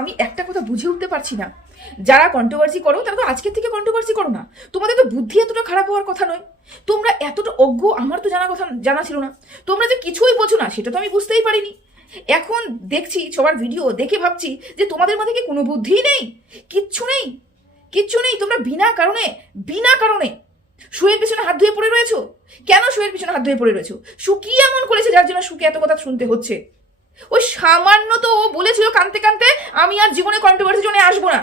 আমি একটা কথা বুঝে উঠতে পারছি না। যারা কন্ট্রোভার্সি করো, তারা তো আজকের থেকে কন্ট্রোভার্সি করো না। তোমাদের তো বুদ্ধি এতটা খারাপ হওয়ার কথা নয়। তোমরা এতটা অজ্ঞ, আমার তো জানা কথা, জানা ছিল না। তোমরা যে কিছুই বোঝো না, সেটা তো আমি বুঝতেই পারিনি। এখন দেখছি, সবার ভিডিও দেখে ভাবছি যে তোমাদের মধ্যে কি কোনো বুদ্ধিই নেই? কিচ্ছু নেই। কিচ্ছু নেই, তোমরা বিনা কারণে বিনা কারণে শুয়ের পিছনে হাত ধুয়ে পড়ে রয়েছো? কেন শুয়ের পিছনে হাত ধুয়ে পড়ে রয়েছো? সু কি এমন করেছে যার জন্য সুকে এত কথা শুনতে হচ্ছে? ওই সামান্য তো ও বলেছিল কানতে কানতে আমি আর জীবনে কন্ট্রোভার্সি জন্য আসব না।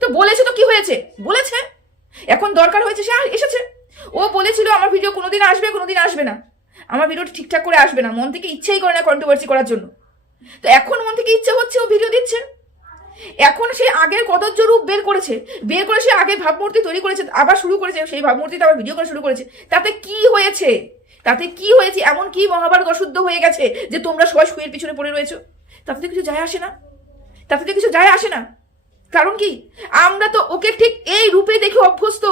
তো বলেছে তো কি হয়েছে? বলেছে। এখন দরকার হয়েছে সে এসেছে। ও বলেছিল আমার ভিডিও কোনোদিন আসবে কোনোদিন আসবে না। আমার ভিডিওটা ঠিকঠাক করে আসবে না। মন থেকে ইচ্ছেই করে না কন্ট্রোভার্সি করার জন্য। তো এখন মন থেকে ইচ্ছে হচ্ছে ও ভিডিও দিচ্ছে। এখন সে আগের কদর্য রূপ বের করেছে। বের করে সে আগের ভাবমূর্তি তৈরি করেছে, আবার শুরু করেছে। সেই ভাবমূর্তিতে আবার ভিডিও করা শুরু করেছে। তাতে কি হয়েছে? তাতে কি হয়েছে? এমন কি মহাভারত অশুদ্ধ হয়ে গেছে যে তোমরা সবাই শুয়ের পিছনে পড়ে রয়েছো? তাতে কিছু যায় আসে না। তাতে তো কিছু যায় আসে না। কারণ কি? আমরা তো ওকে ঠিক এই রূপে দেখে অভ্যস্ত।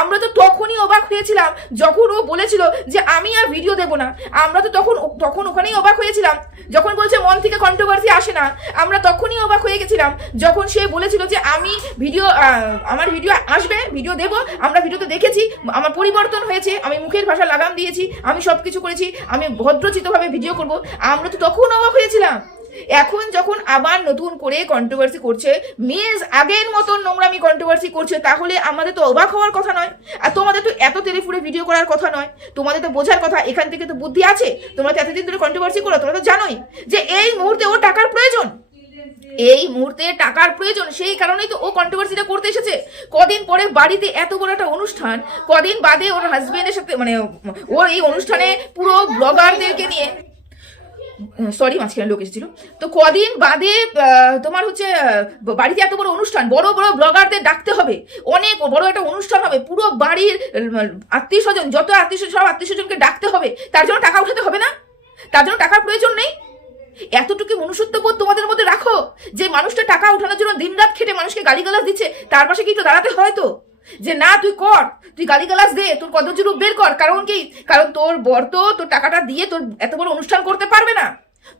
আমরা তো তখনই অবাক হয়েছিলাম যখন ও বলেছিল যে আমি আর ভিডিও দেব না। আমরা তো তখন তখন ওখানেই অবাক হয়েছিলাম। যখন বলছে, মন থেকে কন্ট্রোভার্সি আসে না। আমরা তখনই অবাক হয়ে গেছিলাম। যখন সে বলেছিল যে, আমি ভিডিও আমার ভিডিও আসবে ভিডিও দেব, আমরা ভিডিওতে দেখেছি, আমার পরিবর্তন হয়েছে, আমি মুখের ভাষা লাগাম দিয়েছি, আমি সব কিছু করেছি, আমি ভদ্রচিতভাবে ভিডিও করব। আমরা তো তখন অবাক হয়েছিলাম। এখন যখন আবার নতুন করে কন্ট্রোভার্সি করছে, মিস আগের মতন নোংরামি কন্ট্রোভার্সি করছে, তাহলে আমাদের তো অবাক হওয়ার কথা নয়। আর তোমাদের তো এত তেলেফুড়ে ভিডিও করার কথা নয়। তোমাদের তো বোঝার কথা, এখান থেকে তো বুদ্ধি আছে। তোমরা তো এতদিন ধরে কন্ট্রোভার্সি করো, তোমরা তো জানোই যে এই মুহূর্তে ও টাকার প্রয়োজন। এই মুহূর্তে টাকার প্রয়োজন, সেই কারণেই তো ও কন্ট্রোভার্সিটা করতে এসেছে। কদিন পরে বাড়িতে এত বড় একটা অনুষ্ঠান, কদিন বাদে ওর হাজবেন্ডের সাথে মানে ওর এই অনুষ্ঠানে পুরো ব্লগারদেরকে নিয়ে সরি মাঝখানে লোক এসেছিল। তো কদিন বাদে তোমার হচ্ছে বাড়িতে এত বড় অনুষ্ঠান, বড় বড় ব্লগারদের ডাকতে হবে। অনেক বড় একটা অনুষ্ঠান হবে, পুরো বাড়ির আত্মীয় স্বজন, যত আত্মীয় সব আত্মীয় স্বজনকে ডাকতে হবে। তার জন্য টাকা উঠাতে হবে না? তার জন্য টাকার প্রয়োজন নেই? এতটুকু মনুষ্যত্ববোধ তোমাদের মধ্যে রাখো, যে মানুষটা টাকা উঠানোর জন্য দিনরাত খেটে মানুষকে গালিগালাজ দিচ্ছে, তার পাশে কি একটু দাঁড়াতে হয় তো। যে না, তুই কর। তুই গালিগালাজ দে, তোর কদর্য রূপ বের কর। কারণ কি? কারণ তোর বর তো তোর টাকাটা দিয়ে তোর এত বড় অনুষ্ঠান করতে পারবে না।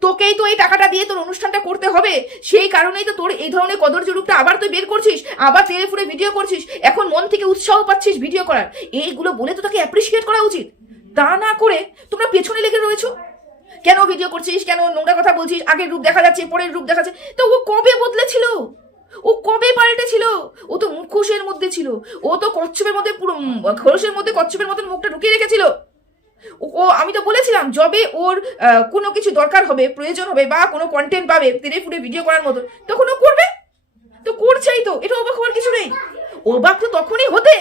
তোকেই তো এই টাকাটা দিয়ে তোর অনুষ্ঠানটা করতে হবে। সেই কারণেই তো তোর এই ধরনের কদর্য রূপটা আবার তুই বের করছিস, আবার তেলে ফুড়ে ভিডিও করছিস। এখন মন থেকে উৎসাহ পাচ্ছিস ভিডিও করার। এইগুলো বলে তো তাকে অ্যাপ্রিসিয়েট করা উচিত। তা না করে তোমরা পেছনে লেগে রয়েছো? কেন ভিডিও করছিস? কেন নোংরা কথা বলছিস? আগের রূপ দেখা যাচ্ছে, পরের রূপ দেখা যাচ্ছে। তো ও কবে বদলেছিল? ও কবে পাল্টেছিল ও তো মুখোশের মধ্যে ছিল। ও তো কচ্ছপের মধ্যে পুরো উম, খোলসের মধ্যে কচ্ছপের মতন মুখটা ঢুকিয়ে রেখেছিল। ও- আমি তো বলেছিলাম যবে ওর কোনো কিছু দরকার হবে প্রয়োজন হবে বা কোনো কন্টেন্ট পাবে তেরে ফুটে ভিডিও করার মতো তখন ও করবে। তো করছেই তো এটা অবাক হওয়ার কিছু নেই। অবাক তো তখনই হতে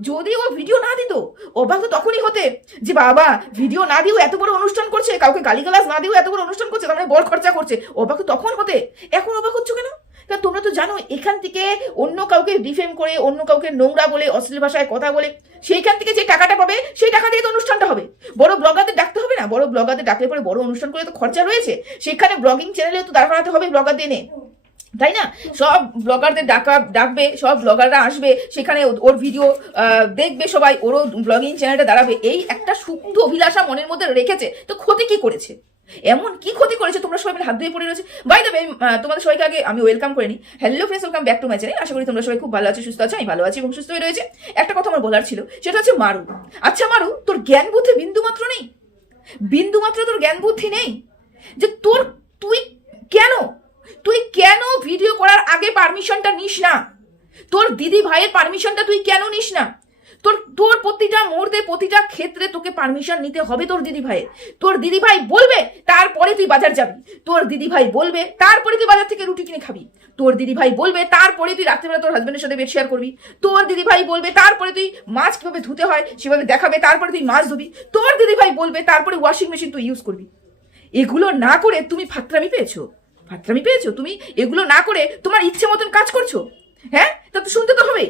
যদি ও ভিডিও না দিত অবাক তো তখনই হতে যে বাবা ভিডিও না দিয়েও এত বড় অনুষ্ঠান করছে কাউকে গালিগালাজ না দিয়েও এত বড় অনুষ্ঠান করছে তার মানে বড় খরচা করছে অবাক তো তখন হতে। এখন অবাক হচ্ছ কেন? তা তোমরা তো জানো, এখান থেকে অন্য কাউকে ডিফেম করে, অন্য কাউকে নোংরা বলে, অশ্লীল ভাষায় কথা বলে, সেইখান থেকে যে টাকাটা পাবে, সেই টাকা দিয়ে তো অনুষ্ঠানটা হবে। বড় ব্লগারদের ডাকতে হবে না? বড় ব্লগারদের ডাকলে পরে বড় অনুষ্ঠান করে তো খরচা রয়েছে। সেখানে ব্লগিং চ্যানেলে তো দাঁড় করাতে হবে ব্লগারদের এনে তাই না? সব ব্লগারদের ডাকা, ডাকবে, সব ব্লগাররা আসবে, সেখানে ওর ভিডিও দেখবে সবাই, ওরও ব্লগিং চ্যানেলটা দাঁড়াবে। এই একটা সুপ্ত অভিলাষা মনের মধ্যে রেখেছে। তো ক্ষতি কি করেছে? এমন কি ক্ষতি করেছে? তোমরা সবাই মিলে হাত ধুয়ে পড়ে রয়েছে। বাই দেবে তোমাদের সবাইকে আগে আমি ওয়েলকাম করে নিই। Hello friends welcome back to my channel আশা করি তোমরা সবাই খুব ভালো আছো, সুস্থ আছো, আমি ভালো আছি এবং সুস্থ হয়ে রয়েছে। একটা কথা আমার বলার ছিল, সেটা হচ্ছে মারু। আচ্ছা মারু, তোর জ্ঞান বুদ্ধি বিন্দু মাত্র নেই? বিন্দু মাত্র তোর জ্ঞান বুদ্ধি নেই? যে তোর, তুই কেন? তুই কেন ভিডিও করার আগে পারমিশনটা নিস না? তোর দিদি ভাইয়ের পারমিশনটা তুই কেন নিস না? তোর তোর প্রতিটা মুহূর্তে, প্রতিটা ক্ষেত্রে তোকে পারমিশন নিতে হবে তোর দিদি ভাইয়ের তোর দিদি ভাই বলবে, তারপরে তুই বাজার যাবি। তোর দিদি ভাই বলবে, তারপরে তুই বাজার থেকে রুটি কিনে খাবি। তোর দিদি ভাই বলবে, তারপরে তুই রাত্রিবেলা তোর হাজবেন্ডের সাথে বেড শেয়ার করবি। তোর দিদি ভাই বলবে, তারপরে তুই মাছ কীভাবে ধুতে হয় সেভাবে দেখাবে, তারপরে তুই মাছ ধুবি। তোর দিদি ভাই বলবে, তারপরে ওয়াশিং মেশিন তুই ইউজ করবি। এগুলো না করে তুমি ফাত্রামি পেয়েছ? ফাত্রামি পেয়েছ? তুমি এগুলো না করে তোমার ইচ্ছে মতন কাজ করছ? হ্যাঁ? তা তো শুনতে তো হবে।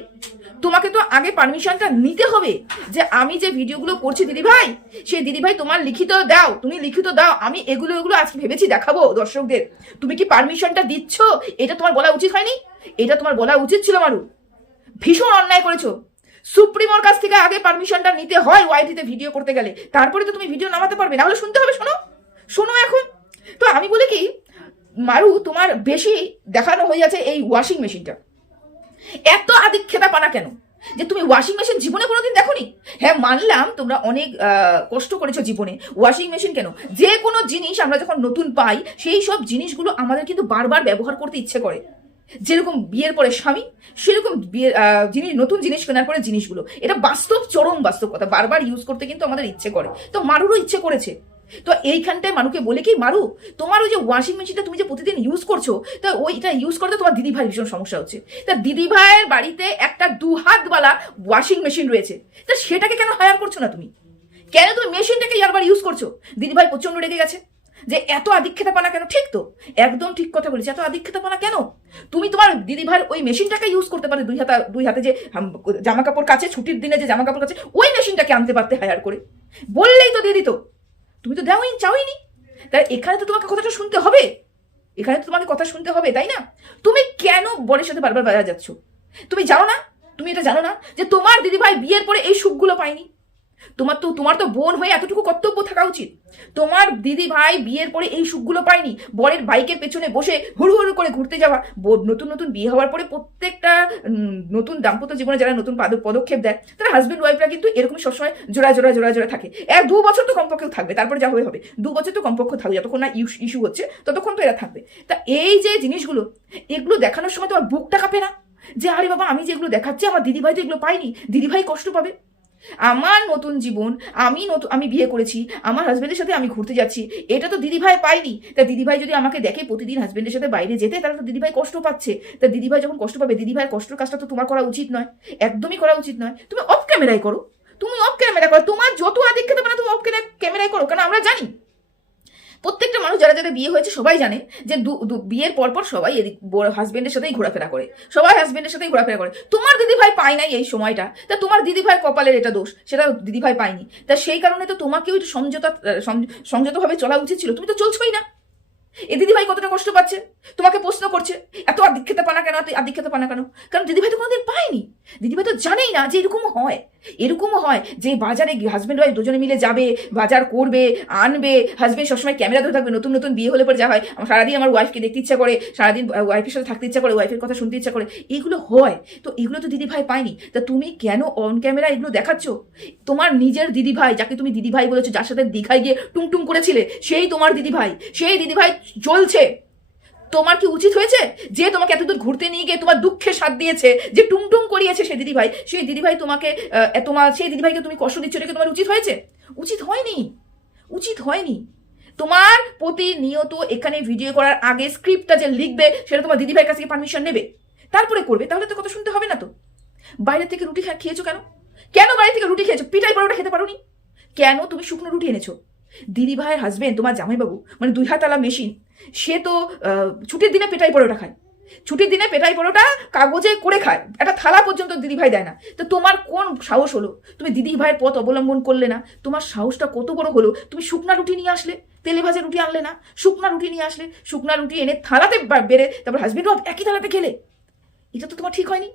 তোমাকে তো আগে পারমিশনটা নিতে হবে যে আমি যে ভিডিওগুলো করছি দিদি ভাই সেই দিদি ভাই তোমার লিখিত দাও, তুমি লিখিত দাও, আমি এগুলো এগুলো আজকে ভেবেছি দেখাবো দর্শকদের। তুমি কি পারমিশনটা দিচ্ছ? এটা তোমার বলা উচিত হয়নি? এটা তোমার বলা উচিত ছিল, মারু। ভীষণ অন্যায় করেছ। সুপ্রিমোর কাছ থেকে আগে পারমিশনটা নিতে হয় ওয়াইটিতে ভিডিও করতে গেলে। তারপরে তো তুমি ভিডিও নামাতে পারবে। না হলে শুনতে হবে, শোনো। শোনো এখন। তো আমি বলি কি, মারু, তোমার বেশি দেখানো হয়ে যাচ্ছে এই ওয়াশিং মেশিনটা এত আদিক্ষেতা পানা কেন? যে তুমি ওয়াশিং মেশিন জীবনে কোনোদিন দেখোনি? হ্যাঁ মানলাম তোমরা অনেক কষ্ট করেছ জীবনে। ওয়াশিং মেশিন কেন? যে কোনো জিনিস আমরা যখন নতুন পাই, সেই সব জিনিসগুলো আমাদের কিন্তু বারবার ব্যবহার করতে ইচ্ছে করে। যেরকম বিয়ের পরে স্বামী, সেরকম বিয়ের জিনিস নতুন জিনিস কেনার পরে জিনিসগুলো। এটা বাস্তব, চরম বাস্তব কথা বারবার ইউজ করতে কিন্তু আমাদের ইচ্ছে করে। তো মারুরও ইচ্ছে করেছে। তো এইখানটায় মানুকে বলে কি, মারু, তোমার ওই যে ওয়াশিং মেশিনটা তুমি যে প্রতিদিন ইউজ করছ, তা ওইটা ইউজ করতে তোমার দিদি ভাই ভীষণ সমস্যা হচ্ছে। তা দিদি ভাইয়ের বাড়িতে একটা দু হাতওয়ালা ওয়াশিং মেশিন রয়েছে, তা সেটাকে কেন হায়ার করছ না তুমি? কেন তুমি মেশিনটাকে ইয়ারবার ইউজ করছ? দিদি ভাই প্রচণ্ড রেগে গেছে। যে এত আদিক্ষেতাপানা কেন? ঠিক তো, একদম ঠিক কথা বলেছি, এত আদিক্ষেতাপানা কেন? তুমি তোমার দিদি ভাইয়ের ওই মেশিনটাকে ইউজ করতে পারো দুই হাতে দুই হাতে যে জামা কাপড় কাছে, ছুটির দিনে যে জামা কাপড় কাছে, ওই মেশিনটাকে আনতে পারতে হায়ার করে। বললেই তো দিয়ে দিত তুমি তো দেওই, চাওইনি। তাই এখানে তো তোমাকে কথাটা শুনতে হবে। এখানে তো তোমাকে কথা শুনতে হবে, তাই না? তুমি কেন বরের সাথে বারবার বাজার যাচ্ছ? তুমি জানো না? তুমি এটা জানো না যে তোমার দিদিভাই বিয়ের পরে এই সুখগুলো পায়নি? তোমার তো তোমার তো বোন হয়ে এতটুকু কর্তব্য থাকা উচিত। তোমার দিদি ভাই বিয়ের পরে এই সুখগুলো পায়নি, বরের বাইকের পেছনে বসে হুড়ু হুড়ু করে ঘুরতে যাওয়া নতুন নতুন বিয়ে হওয়ার পরে প্রত্যেকটা নতুন দাম্পত্য জীবনে যারা নতুন পাদ- পদক্ষেপ দেয়, তারা হাজব্যান্ড ওয়াইফরা কিন্তু এরকম সবসময় জোড়া জোড়া জোড়া জোড়া থাকে। এক দু বছর তো কমপক্ষেও থাকবে, তারপরে যা হয়ে হবে। দু বছর তো কমপক্ষ থাকবে, যতক্ষণ না ইস্যু হচ্ছে, ততক্ষণ তো এরা থাকবে। তা এই যে জিনিসগুলো, এগুলো দেখানোর সময় তোমার বুকটা কাঁপে না? যে, আরে বাবা, আমি যেগুলো দেখাচ্ছি, আমার দিদিভাই তো এগুলো পাইনি দিদিভাই কষ্ট পাবে। আমার নতুন জীবন, আমি নতুন আমি বিয়ে করেছি, আমার হাজব্যান্ডের সাথে আমি ঘুরতে যাচ্ছি, এটা তো দিদিভাই পাইনি তা দিদিভাই যদি আমাকে দেখে প্রতিদিন হাজব্যান্ডের সাথে বাইরে যেতে, তাহলে তো দিদিভাই কষ্ট পাচ্ছে। তা দিদিভাই যখন কষ্ট পাবে, দিদিভাইয়ের কষ্টের কাজটা তো তোমার করা উচিত নয়। একদমই করা উচিত নয়। তুমি অফ ক্যামেরায় করো। তুমি অফ ক্যামেরা করো। তোমার যত আদিক্ষেতা মানে তুমি অফ ক্যামেরায় করো কারণ আমরা জানি। মানুষ যারা যাদের বিয়ে হয়েছে সবাই জানে যে বিয়ের পর পর সবাই এদিক হাজব্যান্ডের সাথেই ঘোরাফেরা করে। সবাই হাজব্যান্ডের সাথেই ঘোরাফেরা করে। তোমার দিদি ভাই পায় নাই এই সময়টা। তা তোমার দিদি ভাই কপালের এটা দোষ। সেটা দিদি ভাই পায়নি। তা সেই কারণে তো তোমাকেও একটু সমঝোতা সংযতভাবে চলা উচিত ছিল। তুমি তো চলছোই না। এ দিদিভাই কতটা কষ্ট পাচ্ছে? তোমাকে প্রশ্ন করছে, এত আদিক্ষেতা পানা কেন, এত আদিক্ষেতা পানা কেন? কারণ দিদিভাই তো কোনোদিন পায়নি। দিদিভাই তো জানেই না যে এরকম হয়, এরকমও হয় যে বাজারে হাজব্যান্ড ওয়াইফ দুজনে মিলে যাবে, বাজার করবে, আনবে হাজব্যান্ড সবসময় ক্যামেরা ধরে থাকবে, নতুন নতুন বিয়ে হলে পরে যা হয়, আমার সারাদিন আমার ওয়াইফকে দেখতে ইচ্ছা করে, সারাদিন ওয়াইফের সাথে থাকতে ইচ্ছা করে ওয়াইফের কথা শুনতে ইচ্ছা করে, এগুলো হয়। তো এগুলো তো দিদি ভাই পায়নি। তা তুমি কেন অন ক্যামেরা এগুলো দেখাচ্ছ? তোমার নিজের দিদি ভাই যাকে তুমি দিদি ভাই বলেছ, যার সাথে দীঘায় গিয়ে টুংটুং করেছিলে, সেই তোমার দিদি ভাই সেই দিদি চলছে তোমার কি উচিত হয়েছে যে তোমাকে এতদূর ঘুরতে নিয়ে গিয়ে তোমার দুঃখে সাথ দিয়েছে, যে টুংটুং করিয়েছে সেই দিদিভাই? সেই দিদিভাই তোমাকে তোমার সেই দিদিভাইকে তুমি কষ্ট দিচ্ছ কি তোমার উচিত হয়েছে? উচিত হয়নি। উচিত হয়নি। তোমার প্রতিনিয়ত এখানে ভিডিও করার আগে স্ক্রিপ্টটা যে লিখবে, সেটা তোমার দিদিভাইয়ের কাছ থেকে পারমিশন নেবে। তারপরে করবে। তাহলে তো কথা শুনতে হবে না তো। বাইরে থেকে রুটি খেয়েছো কেন? কেন বাইরে থেকে রুটি খেয়েছো? পিঠাই পরোটা খেতে পারোনি? কেন তুমি শুকনো রুটি এনেছো? দিদি ভাইয়ের হাজবেন্ড তোমার জামাইবাবু মানে দুই হাতালা মেশিন সে তো ছুটির দিনে পেটাই পরোটা খায়। ছুটির দিনে পেটাই পরোটা কাগজে করে খায়। একটা থালা পর্যন্ত দিদি ভাই দেয় না। তো তোমার কোন সাহস হলো? তুমি দিদি ভাইয়ের পথ অবলম্বন করলে না। তোমার সাহসটা কত বড় হলো? তুমি শুকনা রুটি নিয়ে আসলে, তেলে ভাজা রুটি আনলে না? শুকনা রুটি নিয়ে আসলে, শুকনা রুটি এনে থালাতে বেড়ে, তারপর হাজবেন্ডও একই থালাতে খেলে। এটা তো তোমার ঠিক হয়নি।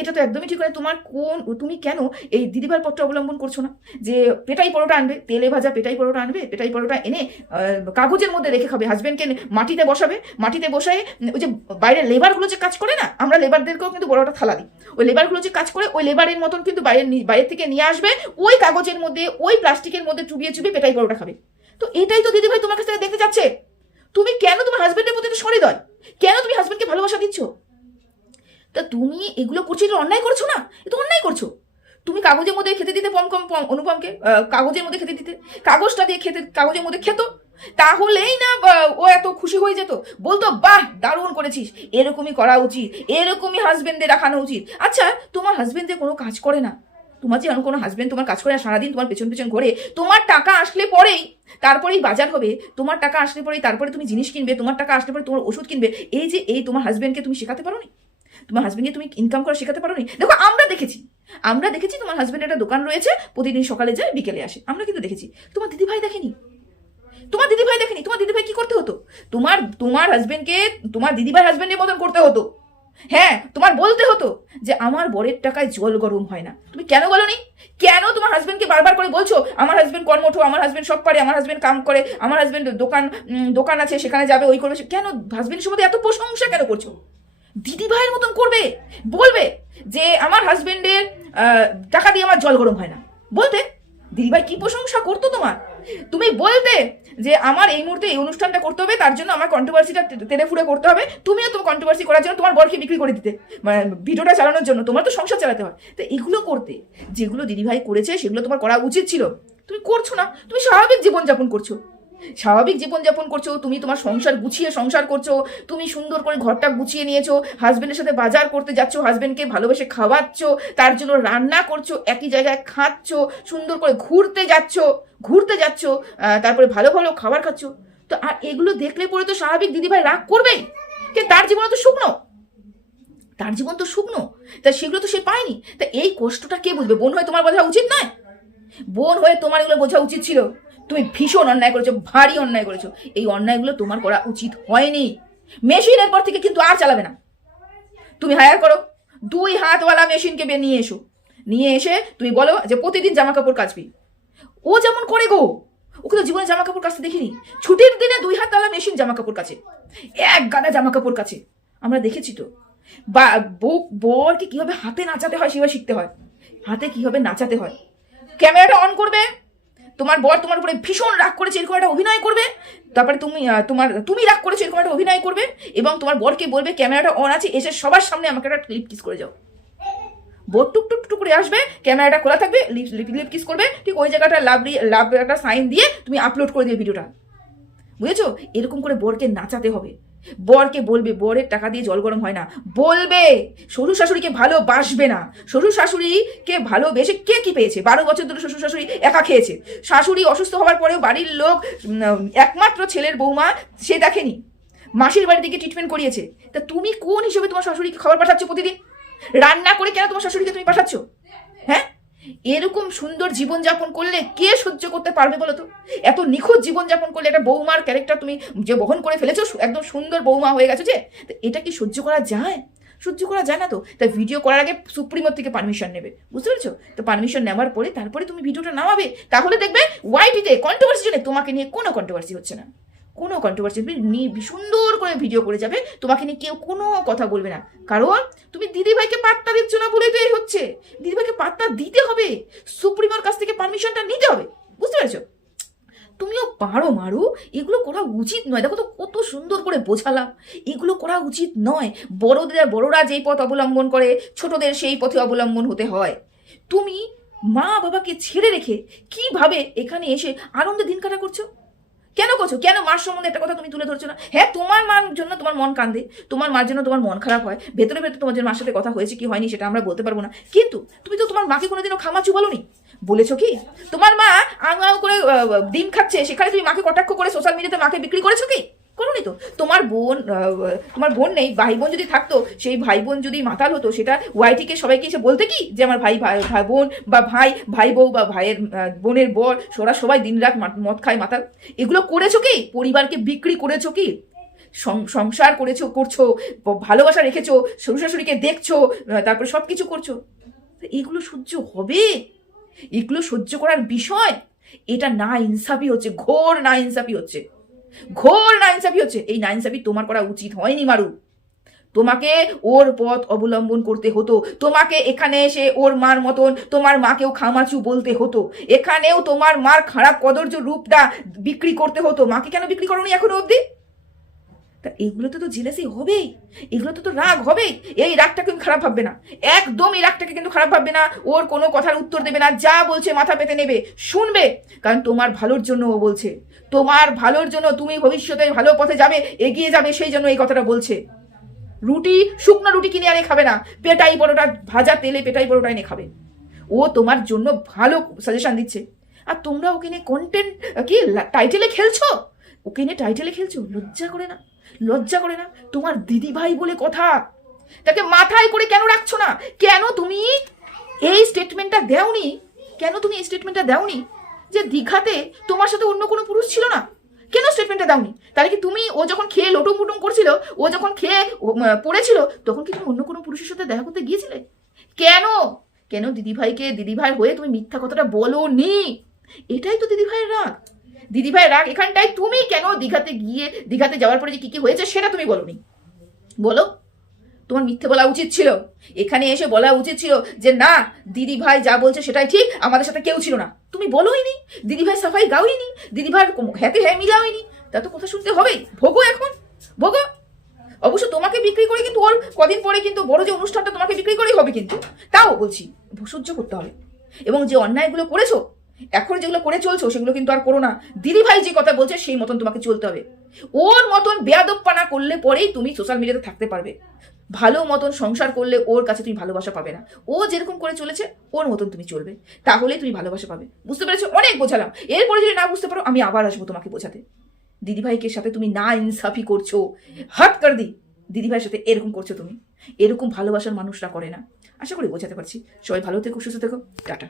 এটা তো একদমই ঠিক হয় তোমার কোন, তুমি কেন এই দিদিভাই পথটা অবলম্বন করছ না? যে পেটাই পরোটা আনবে, তেলে ভাজা পেটাই পরোটা আনবে, পেটাই পরোটা এনে কাগজের মধ্যে রেখে খাবে। হাজব্যান্ডকে মাটিতে বসাবে, মাটিতে বসায় ওই যে বাইরে লেবারগুলো যে কাজ করে না, আমরা লেবারদেরকেও কিন্তু বড়টা থালা দিই। ওই লেবারগুলো যে কাজ করে, ওই লেবারের মতন কিন্তু বাইরের বাইরের থেকে নিয়ে আসবে, ওই কাগজের মধ্যে, ওই প্লাস্টিকের মধ্যে চুবিয়ে চুবিয়ে পেটাই পরোটা খাবে। তো এটাই তো দিদিভাই তোমার কাছ থেকে দেখতে যাচ্ছে তুমি কেন তোমার হাজবেন্ডের প্রতি সরিদয় কেন তুমি হাজবেন্ডকে ভালোবাসা দিচ্ছ? তা তুমি এগুলো করছ এটা অন্যায় করছ না? এ তো অন্যায় করছ। তুমি কাগজের মধ্যে খেতে দিতে পম কম পম, অনুপমকে কাগজের মধ্যে খেতে দিতে, কাগজটা দিয়ে খেতে, কাগজের মধ্যে খেত। তাহলেই না ও এত খুশি হয়ে যেত। বলতো, বাহ, দারুণ করেছিস। এরকমই করা উচিত, এরকমই হাজবেন্ডে দেখানো উচিত। আচ্ছা তোমার হাজবেন্ড কোনো কাজ করে না। তোমার যে কোনো হাজবেন্ড তোমার কাজ করে সারাদিন তোমার পেছন পেছন ঘোরে, তোমার টাকা আসলে পরেই, তারপরেই বাজার হবে। তোমার টাকা আসলে পরেই, তারপরে তুমি জিনিস কিনবে, তোমার টাকা আসলে পরে তোমার ওষুধ কিনবে। এই যে, এই তোমার হাজবেন্ডকে তুমি শেখাতে পারো নি তোমার হাজবেন্ডকে তুমি ইনকাম করা শেখাতে পারো নি দেখো, আমরা দেখেছি। আমরা দেখেছি তোমার হাজবেন্ডের একটা দোকান রয়েছে, প্রতিদিন সকালে যায়, বিকেলে আসে। আমরা কিন্তু দেখেছি। তোমার দিদিভাই দেখেনি? তোমার দিদিভাই দেখেনি? তোমার দিদিভাই কি করতে হতো? তোমার তোমার হাজবেন্ডকে তোমার দিদিভাই হাজবেন্ডের মতন করতে হতো। হ্যাঁ তোমার বলতে হতো যে, আমার বরের টাকায় জল গরম হয় না। তুমি কেন বলো নি কেন তোমার হাজব্যান্ডকে বারবার করে বলছো? আমার হাজবেন্ড কর্মঠ আমার হাজব্যান্ড সব পারে, আমার হাজব্যান্ড কাম করে, আমার হাজবেন্ড দোকান দোকান আছে, সেখানে যাবে, ওই করবে কেন? হাজবেন্ডের সম্বন্ধে এত প্রশংসা কেন করছ? দিদি ভাইয়ের মতন করবে, বলবে যে আমার হাজবেন্ডের টাকা দিয়ে আমার জল গরম হয় না। বলতে দিদিভাই কি প্রশংসা করতো তোমার? তুমি বলতে যে আমার এই মুহূর্তে এই অনুষ্ঠানটা করতে হবে, তার জন্য আমার কন্ট্রোভার্সিটা তেড়ে ফুড়ে করতে হবে, তুমিও তো কন্ট্রোভার্সি করার জন্য তোমার বরকে বিক্রি করে দিতে মানে ভিডিওটা চালানোর জন্য, তোমার তো সংসার চালাতে হয়। তো এগুলো করতে, যেগুলো দিদিভাই করেছে, সেগুলো তোমার করা উচিত ছিল। তুমি করছ না, তুমি স্বাভাবিক জীবনযাপন করছ। স্বাভাবিক জীবনযাপন করছ, তুমি তোমার সংসার গুছিয়ে সংসার করছ, তুমি সুন্দর করে ঘরটা গুছিয়ে নিয়েছো হাজবেন্ডের সাথে বাজার করতে যাচ্ছ হাজবেন্ডকে ভালোবেসে খাওয়াচ্ছ, তার জন্য রান্না করছ, একই জায়গায় খাচ্ছ, সুন্দর করে ঘুরতে যাচ্ছ ঘুরতে যাচ্ছ তারপরে ভালো ভালো খাবার খাচ্ছ। তো আর এগুলো দেখলে পরে তো স্বাভাবিক দিদিভাই রাগ করবেই কে তার জীবনে তো শুকনো। তার জীবন তো শুকনো, তা সেগুলো তো সে পায়নি। তা এই কষ্টটা কে বুঝবে? বোন হয়ে তোমার বোঝা উচিত নয়? বোন হয়ে তোমার এগুলো বোঝা উচিত ছিল। তুমি ভীষণ অন্যায় করেছ, ভারী অন্যায় করেছ। এই অন্যায়গুলো তোমার করা উচিত হয়নি। মেশিন এরপর থেকে কিন্তু আর চালাবে না। তুমি হায়ার করো, দুই হাতওয়ালা মেশিনকে বে নিয়ে এসো। নিয়ে এসে তুমি বলো যে প্রতিদিন জামা কাপড় কাচবি। ও যেমন করে গো ওকে তো জীবনে জামা কাপড় কাচতে দেখিনি। ছুটির দিনে দুই হাতওয়ালা মেশিন জামা কাপড় কাছে এক গাদা জামা কাপড় কাছে আমরা দেখেছি তো। বা, বউ বরকে কীভাবে হাতে নাচাতে হয়, সেভাবে শিখতে হয়। হাতে কীভাবে নাচাতে হয়। ক্যামেরাটা অন করবে তোমার বর তোমার উপরে ভীষণ রাগ করেছে, এরকম একটা অভিনয় করবে। তারপরে তুমি তোমার, তুমি রাগ করেছ, এরকম একটা অভিনয় করবে এবং তোমার বরকে বলবে, ক্যামেরাটা অন আছে, এসে সবার সামনে আমাকে একটা ক্লিপ কিস করে যাও। বোর টুক টুক টুক করে আসবে, ক্যামেরাটা খোলা থাকবে লিপ লিপ লিপ কিস করবে, ঠিক ওই জায়গাটা লাভ লাভ একটা সাইন দিয়ে তুমি আপলোড করে দিবে ভিডিওটা বুঝেছ? এরকম করে বরকে নাচাতে হবে। বরকে বলবে, বরের টাকা দিয়ে জল গরম হয় না। বলবে, শ্বশুর শাশুড়িকে ভালোবাসবে না। শ্বশুর শাশুড়িকে ভালোবেসে কে কি পেয়েছে? বারো বছর ধরে শ্বশুর শাশুড়ি একা খেয়েছে। শাশুড়ি অসুস্থ হওয়ার পরেও বাড়ির লোক একমাত্র ছেলের বৌমা সে দেখেনি। মাসির বাড়ি থেকে ট্রিটমেন্ট করিয়েছে। তা তুমি কোন হিসেবে তোমার শাশুড়িকে খাবার পাঠাচ্ছ প্রতিদিন? রান্না করে কেন তোমার শাশুড়িকে তুমি পাঠাচ্ছ? হ্যাঁ? এরকম সুন্দর জীবনযাপন করলে কে সহ্য করতে পারবে বলো তো? এত নিখুঁত জীবনযাপন করলে একটা বৌমার ক্যারেক্টার তুমি যে বহন করে ফেলেছো একদম সুন্দর বৌমা হয়ে গেছো যে এটা কি সহ্য করা যায়? সহ্য করা যায় না তো? তাই ভিডিও করার আগে সুপ্রিমোর থেকে পারমিশন নেবে, বুঝতে পেরেছ? তো পারমিশন নেওয়ার পরে তারপরে তুমি ভিডিওটা নামাবে, তাহলে দেখবে ওয়াইটিতে কন্ট্রোভার্সি জন্য তোমাকে নিয়ে কোনো কন্ট্রোভার্সি হচ্ছে না। কোনো কন্ট্রোভার্সি তুমি সুন্দর করে ভিডিও করে যাবে, তোমাকে নিয়ে কেউ কোনো কথা বলবে না। কারণ তুমি দিদিভাইকে পাত্তা দিচ্ছ না বলেই তো এই হচ্ছে। দিদিভাইকে পাত্তা দিতে হবে, সুপ্রিমোর কাছ থেকে পারমিশনটা নিতে হবে, বুঝতে পেরেছ? তুমিও পারো মারু, এগুলো করা উচিত নয়। দেখো তো কত সুন্দর করে বোঝালাম। এগুলো করা উচিত নয়। বড়দের, বড়রা যেই পথ অবলম্বন করে, ছোটদের সেই পথে অবলম্বন হতে হয়। তুমি মা বাবাকে ছেড়ে রেখে কীভাবে এখানে এসে আনন্দে দিন কাটা করছ? কেন করছ? কেন মার সম্বন্ধে একটা কথা তুমি তুলে ধরছো না? হ্যাঁ তোমার মার জন্য তোমার মন কান্দে, তোমার মার জন্য তোমার মন খারাপ হয়, ভেতরে ভেতরে তোমার জন্য মার সাথে কথা হয়েছে কি হয়নি সেটা আমরা বলতে পারব না। কিন্তু তুমি তো তোমার মাকে কোনোদিনও খামা চুবালো নি বলেছ কি? তোমার মা আং আং করে ডিম খাচ্ছে, সেখানে তুমি মাকে কটাক্ষ করে সোশ্যাল মিডিয়াতে মাকে বিক্রি করেছ কি? করোনি তো? তোমার বোন তোমার বোন নেই ভাই বোন যদি থাকতো, সেই ভাই বোন যদি মাতাল হতো, সেটা ওয়াইটিকে সবাইকে এসে বলতে কি? যে আমার ভাই ভাই বোন বা ভাই ভাই বউ বা ভাইয়ের বোনের বর, ওরা সবাই দিনরাত মদ খায়, মাতাল। এগুলো করেছ কি? পরিবারকে বিক্রি করেছ কি? সংসার করেছ, করছ ভালোবাসা রেখেছো শ্বশুর শাশুড়িকে দেখছ তারপরে সব কিছু করছ এগুলো সহ্য হবে? এগুলো সহ্য করার বিষয়? এটা না ইনসাফি হচ্ছে, ঘোর না ইনসাফি হচ্ছে। ঘোর নাইনসাফি হচ্ছে। এই নাইনসাফি তোমার করা উচিত হয়নি, মারু। তোমাকে ওর পথ অবলম্বন করতে হতো। তোমাকে এখানে এসে ওর মার মতন তোমার মাকেও খামাচু বলতে হতো। এখানেও তোমার মার খারাপ কদর্য রূপটা বিক্রি করতে হতো। মাকে কেন বিক্রি করোনি এখনও অবধি? তা এগুলোতে তো জেলেসি হবেই। এগুলোতে তো রাগ হবেই। এই রাগটাকে তুমি খারাপ ভাববে না। একদম এই রাগটাকে কিন্তু খারাপ ভাববে না। ওর কোনো কথার উত্তর দেবে না। যা বলছে মাথা পেতে নেবে। শুনবে। কারণ তোমার ভালোর জন্য ও বলছে। তোমার ভালোর জন্য তুমি ভবিষ্যতে ভালো পথে যাবে, এগিয়ে যাবে, সেই জন্য এই কথাটা বলছে। রুটি, শুকনো রুটি কিনে আনে খাবে না। পেটাই পরোটা, ভাজা তেলে পেটাই পরোটা এনে খাবে। ও তোমার জন্য ভালো সাজেশন দিচ্ছে। আর তোমরা ওকে নিয়ে কন্টেন্ট কি টাইটেলে খেলছো? ওকে নিয়ে টাইটেলে খেলছো? লজ্জা করে না? লজ্জা করে না? তোমার দিদি ভাই বলে কথা। তাকে মাথায় করে কেন রাখছো না? কেন তুমি এই স্টেটমেন্টটা দেওনি? কেন তুমি এই স্টেটমেন্টটা দেওনি? যে দীঘাতে তোমার সাথে অন্য কোনো পুরুষ ছিল না? কেন স্টেটমেন্টটা দাওনি? তাহলে কি তুমি ও যখন খেয়ে লোটুম পুটুম করছিল, ও যখন খেয়ে পড়েছিল, তখন কি তুমি অন্য কোনো পুরুষের সাথে দেখা করতে গিয়েছিলে? কেন? কেন দিদিভাইকে, দিদিভাই হয়ে তুমি মিথ্যা কথাটা বলো নি এটাই তো দিদিভাইয়ের রাগ। দিদিভাইয়ের রাগ, এখানটায় তুমি কেন দীঘাতে গিয়ে, দীঘাতে যাওয়ার পরে যে কি কি হয়েছে সেটা তুমি বলোনি? বলো। তোমার মিথ্যে বলা উচিত ছিল। এখানে এসে বলা উচিত ছিল যে, না দিদি ভাই যা বলছে সেটাই ঠিক, আমাদের সাথে কেউ ছিল না। তুমি বলোই নি দিদি ভাই সাফাই গাওই নি দিদি ভাই হ্যাতে হ্যাঁ মিলাওই নি তা তো কথা শুনতে হবেই। ভোগো এখন, ভোগো। অবশ্য তোমাকে বিক্রি করে কিন্তু ওর কদিন পরে কিন্তু বড় যে অনুষ্ঠানটা তোমাকে বিক্রি করেই হবে কিন্তু। তাও বলছি সহ্য করতে হবে। এবং যে অন্যায়গুলো করেছ এখন যেগুলো করে চলছো, সেগুলো কিন্তু আর করো না। দিদি ভাই যে কথা বলছে, সেই মতন তোমাকে চলতে হবে। ওর মতন বেয়াদপ্পানা করলে পরেই তুমি সোশ্যাল মিডিয়াতে থাকতে পারবে। ভালো মতন সংসার করলে ওর কাছে তুমি ভালোবাসা পাবে না। ও যেরকম করে চলেছে, ওর মতন তুমি চলবে। তাহলেই তুমি ভালোবাসা পাবে। বুঝতে পেরেছ? অনেক বোঝালাম। এরপরে যদি না বুঝতে পারো, আমি আবার আসব তোমাকে বোঝাতে। দিদিভাইকে সাথে তুমি না ইনসাফি করছ। হাত কর দি। দিদিভাইয়ের সাথে এরকম করছ তুমি। এরকম ভালোবাসার মানুষরা করে না। আশা করি বোঝাতে পারছি। সবাই ভালো থেকো, সুস্থ থেকো। টাটা।